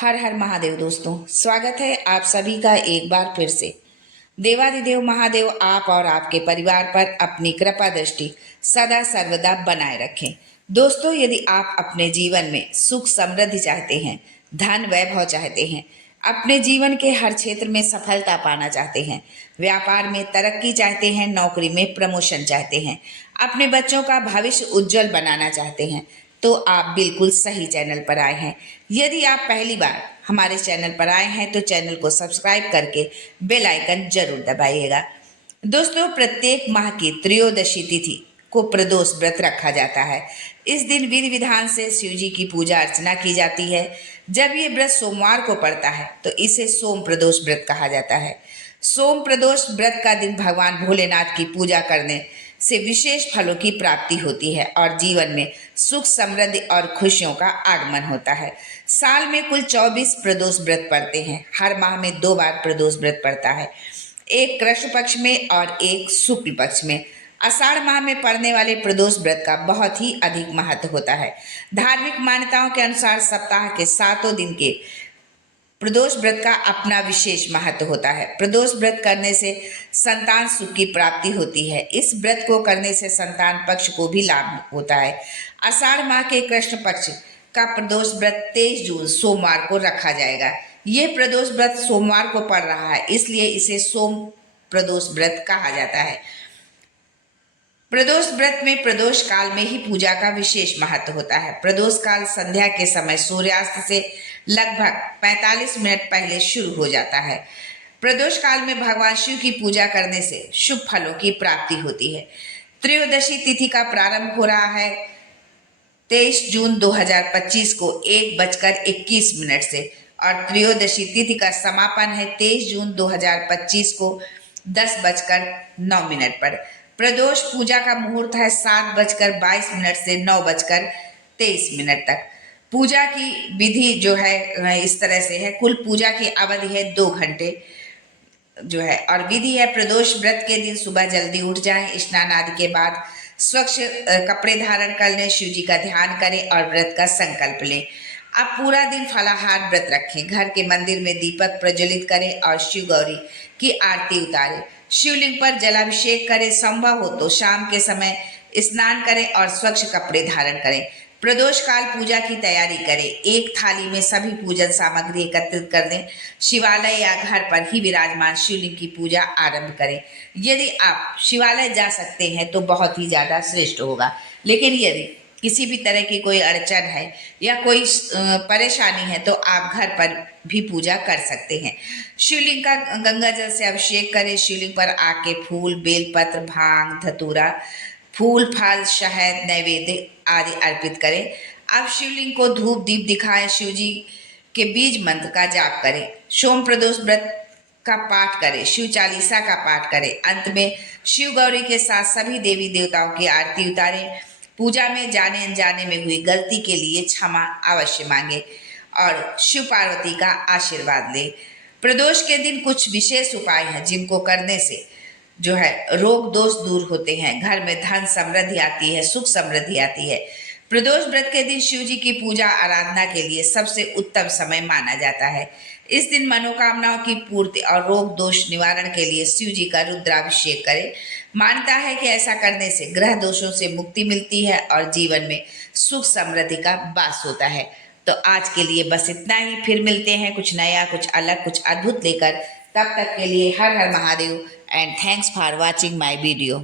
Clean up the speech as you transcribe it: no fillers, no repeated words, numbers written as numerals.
हर हर महादेव दोस्तों, स्वागत है आप सभी का एक बार फिर से। देवाधिदेव महादेव आप और आपके परिवार पर अपनी कृपा दृष्टि सदा सर्वदा बनाए रखें। दोस्तों, यदि आप अपने जीवन में सुख समृद्धि चाहते हैं, धन वैभव चाहते हैं, अपने जीवन के हर क्षेत्र में सफलता पाना चाहते हैं, व्यापार में तरक्की चाहते हैं, नौकरी में प्रमोशन चाहते हैं, अपने बच्चों का भविष्य उज्जवल बनाना चाहते हैं, तो आप बिल्कुल सही चैनल पर आए हैं। यदि आप पहली बार हमारे चैनल पर आए हैं तो चैनल को सब्सक्राइब करके बेल आइकन जरूर दबाइएगा। दोस्तों, प्रत्येक माह की त्रयोदशी तिथि को प्रदोष व्रत रखा जाता है। इस दिन विधि विधान से शिव जी की पूजा अर्चना की जाती है। जब ये व्रत सोमवार को पड़ता है तो इसे सोम प्रदोष व्रत कहा जाता है। सोम प्रदोष व्रत का दिन भगवान भोलेनाथ की पूजा करने से विशेष फलों की प्राप्ति होती है और जीवन में सुख समृद्धि और खुशियों का आगमन होता है। साल में कुल 24 प्रदोष व्रत पड़ते हैं। हर माह में 2 बार प्रदोष व्रत पड़ता है, एक कृष्ण पक्ष में और एक शुक्ल पक्ष में। आषाढ़ माह में पड़ने वाले प्रदोष व्रत का बहुत ही अधिक महत्व होता है। धार्मिक मान्यताओं के अनुसार सप्ताह के 7 दिन के प्रदोष व्रत का अपना विशेष महत्व होता है। प्रदोष व्रत करने से संतान सुख की प्राप्ति होती है। इस व्रत को करने से संतान पक्ष को भी लाभ होता है। आषाढ़ माह के कृष्ण पक्ष का प्रदोष व्रत 23 जून सोमवार को रखा जाएगा। यह प्रदोष व्रत सोमवार को पड़ रहा है, इसलिए इसे सोम प्रदोष व्रत कहा जाता है। प्रदोष व्रत में प्रदोष काल में ही पूजा का विशेष महत्व होता है। प्रदोष काल संध्या के समय सूर्यास्त से लगभग 45 मिनट पहले शुरू हो जाता है। प्रदोष काल में भगवान शिव की पूजा करने से शुभ फलों की प्राप्ति होती है। त्रयोदशी तिथि का प्रारंभ हो रहा है 23 जून 2025 को 1:21 से और त्रयोदशी तिथि का समापन है 23 जून 2025 को 10:09 पर। प्रदोष पूजा का मुहूर्त है 7:22 से 9:23 तक। पूजा की विधि जो है इस तरह से है। कुल पूजा की अवधि है 2 घंटे जो है, और विधि है प्रदोष व्रत के दिन सुबह जल्दी उठ जाएं, स्नान आदि के बाद स्वच्छ कपड़े धारण कर लें, शिव जी का ध्यान करें और व्रत का संकल्प लें। आप पूरा दिन फलाहार व्रत रखें, घर के मंदिर में दीपक प्रज्वलित करें और शिव गौरी की आरती उतारें, शिवलिंग पर जलाभिषेक करें, संभव हो तो शाम के समय स्नान करें और स्वच्छ कपड़े धारण करें। प्रदोष काल पूजा की तैयारी करें। एक थाली में सभी पूजन सामग्री एकत्रित कर दें। शिवालय या घर पर ही विराजमान शिवलिंग की पूजा आरंभ करें। यदि आप शिवालय जा सकते हैं तो बहुत ही ज़्यादा श्रेष्ठ होगा, लेकिन यदि किसी भी तरह की कोई अड़चन है या कोई परेशानी है तो आप घर पर भी पूजा कर सकते हैं। शिवलिंग का गंगा जल से अभिषेक करें। शिवलिंग पर आग के फूल, बेलपत्र, भांग, धतूरा, फूल, फल, शहद, नैवेद्य आदि अर्पित करें। अब शिवलिंग को धूप दीप दिखाएं। शिव जी के बीज मंत्र का जाप करें। सोम प्रदोष व्रत का पाठ करें। शिव चालीसा का पाठ करें। अंत में शिव गौरी के साथ सभी देवी देवताओं की आरती उतारें। पूजा में जाने अनजाने में हुई गलती के लिए क्षमा अवश्य मांगे और शिव पार्वती का आशीर्वाद ले। प्रदोष के दिन कुछ विशेष उपाय हैं जिनको करने से जो है रोग दोष दूर होते हैं, घर में धन समृद्धि आती है, सुख समृद्धि आती है। प्रदोष व्रत के दिन शिव जी की पूजा आराधना के लिए सबसे उत्तम समय माना जाता है। इस दिन मनोकामनाओं की पूर्ति और रोग दोष निवारण के लिए शिव जी का रुद्राभिषेक करें। मानता है कि ऐसा करने से ग्रह दोषों से मुक्ति मिलती है और जीवन में सुख समृद्धि का वास होता है। तो आज के लिए बस इतना ही। फिर मिलते हैं कुछ नया, कुछ अलग, कुछ अद्भुत लेकर। तब तक के लिए Har Har Mahadev and thanks for watching my video.